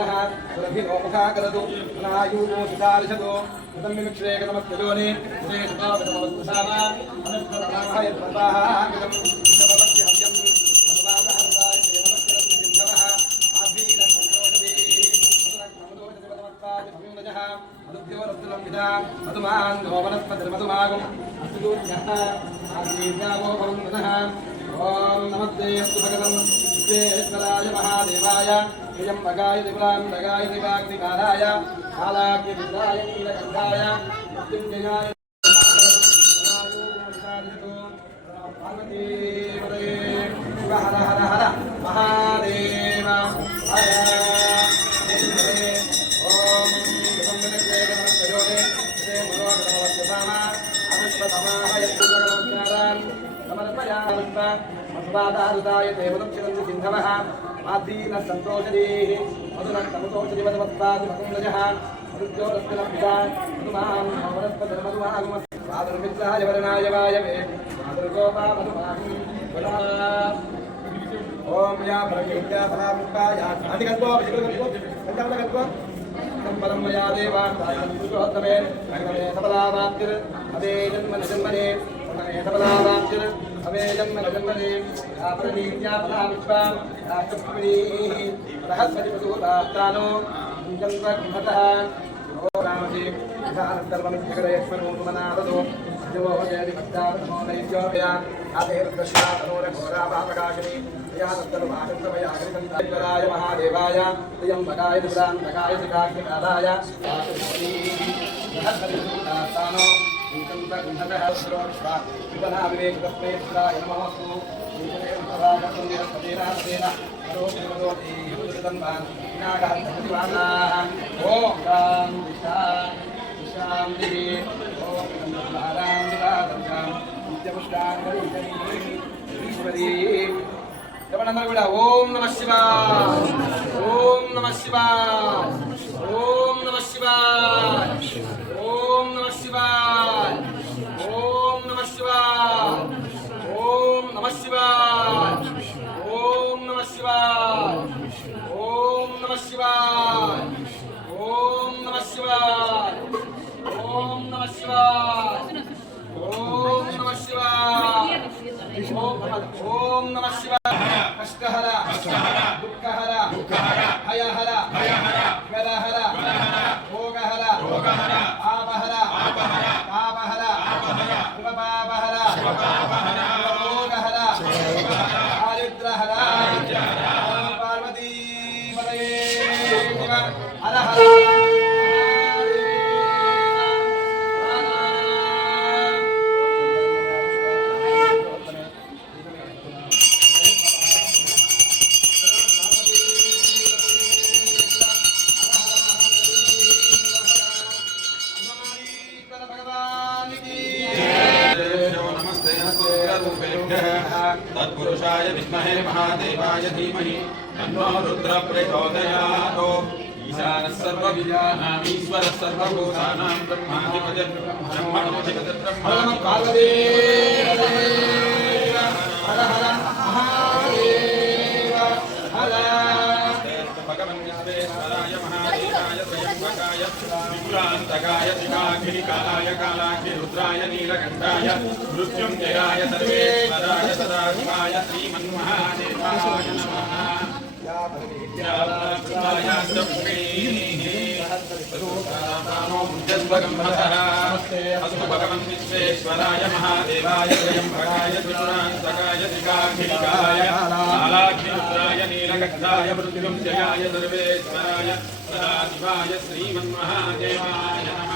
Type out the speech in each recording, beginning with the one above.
जनः सुरभिनो मुखाकरतु अनायुः सुधारिषतु कृतं विमिक्षे कृतमत्यजोनि सुरेशतावतमवत्सामा अनुष्ठरणाः यत्प्रभाः कृतं विषमवक्ष्यहव्यम् अनुवादहर्ताय देववक्ष्यरं सिद्धवः आभीनं सन्तोषदे मधुरक्नमदोजवदमत्ताय भविमनजः मधुभ्यो रत्नं विदा मधुमान् नो वनस्पतिर्मधुमागुम् अस्तुदूर्यः आदीर्घावो भवन्तनः ओम नमस्ते भगवन् विश्वेश्वराय महादेवाय त्र्यम्बकाय त्रिपुरान्तकाय त्रिकाग्निकाराय कालाग्निरुद्राय नीलकण्ठाय मृत्युञ्जयाय पार्वतीपदये शिव हर हर हर महादेव हर ओम मधुवादारुदाय देवदक्षिणं सिन्धवः आधीनः सन्तोषदेः मधुनक्तमुतोषदिवदवत्पादिमकुन्दजः मरुद्योरस्मिनपिता मधुमान् वनस्पतिर्मधुमागमस्वादुर्मित्राय वरणाय वायवे मातृगोपा मधुमाहि ओम या परमेत्या फलामुक्ताया अधिकत्वो विजयकत्वो पञ्चमकत्वो परम मया देवान्तमे नगमे सबलावाप्तिर अवे जन्मने सबलावाप्तिर अवे जन्मने अपरनीत्या फलामुक्ता राष्ट्रपतिः रहस्वतिपदुतानो जन्मगतः ओ रामजी विधानसर्वमित्यकरेश्वरोमनादो जवो जयति पद्दावो नैज्योया आदेर्दशातनोरघोराभाप्रकाशिनी यादत्तर्वाचन्द्रमयागरितन्तराय महादेवाय त्र्यम्बकाय त्रिपुरान्तकाय त्रिकाग्निकालाय रहस्वतिपदुतानो जन्मगतः सर्वोष्वा विपना विवेकतस्मै शिवाय नमोऽस्तु ओम शांति ओम नमः शिवाय ओम नमः शिवाय ओम नमः शिवाय ओम नमः शिवाय ओम नमः शिवाय ओम नमः शिवाय ओम नमः शिवाय ओम नमः शिवाय ओम नमः शिवाय ओम नमः शिवाय ओम नमः शिवाय ओम नमः शिवाय कष्टहर दुःखहर भयहर ज्वरहर भोगहर पापहर तापहर शुभपापहर पार्वती पदये हर हर तत्पुरुषाय विद्महे महादेवाय धीमहि तन्नो रुद्र प्रचोदयात् ईशानः सर्वविद्यानामीश्वरः सर्वभूतानां ब्रह्माधिपतिः ब्रह्मणोऽधिपतिः ब्रह्मा पार्वती हर हर महादेव हर भगवन् विश्वेश्वराय महादेवाय त्र्यम्बकाय विभ्रान्तकाय शिवाग्निकालाय कालाग्निरुद्राय नीलकण्ठाय मृत्युञ्जयाय सर्वेश्वराय सदाशिवाय श्रीमन्महादेवाय नमः अस्तु भगवन् विश्वेश्वराय महादेवाय त्र्यम्बकाय त्रिपुरान्तकाय त्रिकाग्निकाय कालाग्निरुद्राय नीलकण्ठाय मृत्युञ्जयाय सर्वेश्वराय सदाशिवाय श्रीमन्महादेवाय नमः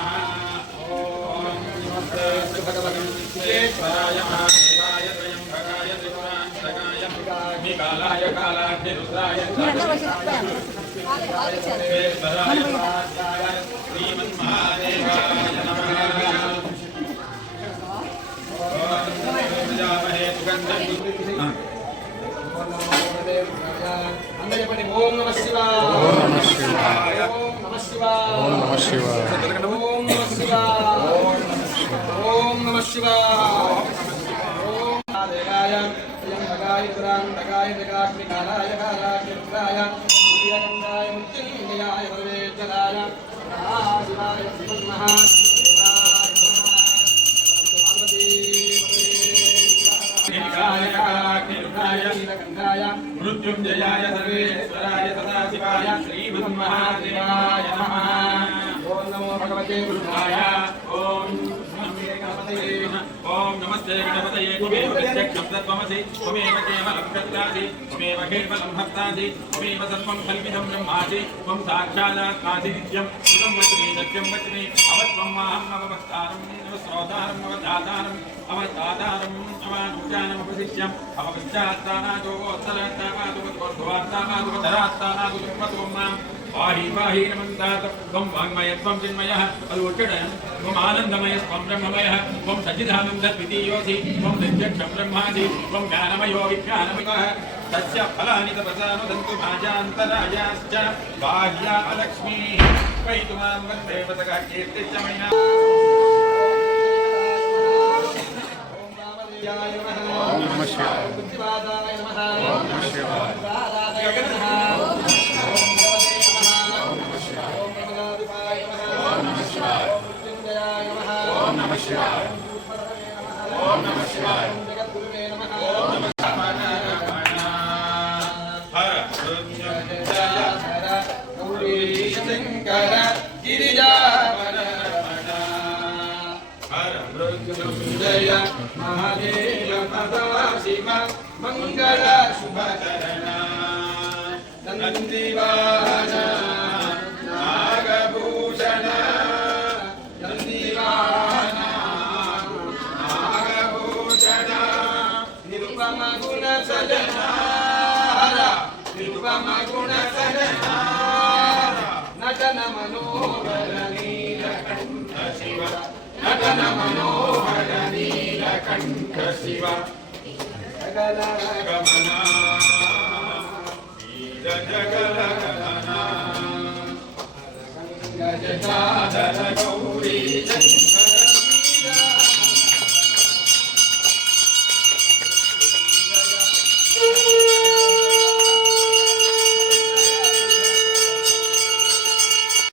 ओम नमस्ते भगवन् विश्वेश्वराय महादेवाय त्र्यम्बकाय त्रिपुरान्तकाय त्रिकाग्निकालाय कालाग्निरुद्राय सर्वेश्वराय श्रीमन्महादेवाय नमः ओम नमः शिवाय ओम नमः शिवाय ओम नमः शिवाय ओम नमः शिवाय ओम नमः शिवाय ओम नमः शिवाय ओम देवाय त्र्यम्बकाय त्र्यम्बकाय त्रिकाग्निकालाय कालाग्निरुद्राय नीलकण्ठाय मृत्युञ्जयाय मृत्युञ्जयाय सर्वेश्वराय महाशिवाय श्रीमन्मः मृत्युंजयाय सर्वेश्वराय सदाशिवाय श्रीमन्महादेवाय नमः। ओम नमो भगवते बुद्धाय। ओम नमस्ते गणपतये त्वमेव प्रत्यक्षं तत्त्वमसि त्वमेव केवलं सत्यासि त्वमेव केवलं भक्तासि त्वमेव सर्वं कल्पितं ब्रह्मासि त्वं साक्षादात्मासि नित्यं सुतं वच्मि सत्यं वच्मि अवत्वं माहम् अवभक्तारम् अवस्रोतारम् अवदातारम् अवदातारम् अवानुजानमवशिष्यम् अवविश्चात्तानादोत्तरत्तामादुवद्वर्धवात्तामादुवधरात्तानादुत्वं माम् पाहि पाहि नमन्तात त्वं वाङ्मयत्वं चिन्मयः अदुच्चडयन् त्वम् आनन्दमयस्त्वं ब्रह्ममयः त्वं सच्चिदानन्दद्वितीयोऽसि त्वं प्रत्यक्षं ब्रह्मासि त्वं ज्ञानमयो विज्ञानमयः तस्य फलानि तपसानुदन्तु भाजान्तरायाश्च बाह्या लक्ष्मीः वै तु मां वन्दे पतका कीर्तिश्च मया। ओम नमः शिवाय। बुद्धिवादाय नमः। ओम नमः शिवाय। राधाय नमः। ओम नमः शिवाय। ओम नमः शिवाय। जगद्गुरुवे नमः। ओम नमः हर गौरी शंकर गिरिजावर हर मृत्युंजय महादेव सदाशिव मंगल शुभचरण नंदिवाहन नागभूषण नंदिवाहन नागभूषण निरुपम गुण सजना निरुपम गुण सजना नटन मनोहर नीलकंठ शिव नटन मनोहर नीलकंठ शिव जगल गमना जगल गमना गजटाधर गौ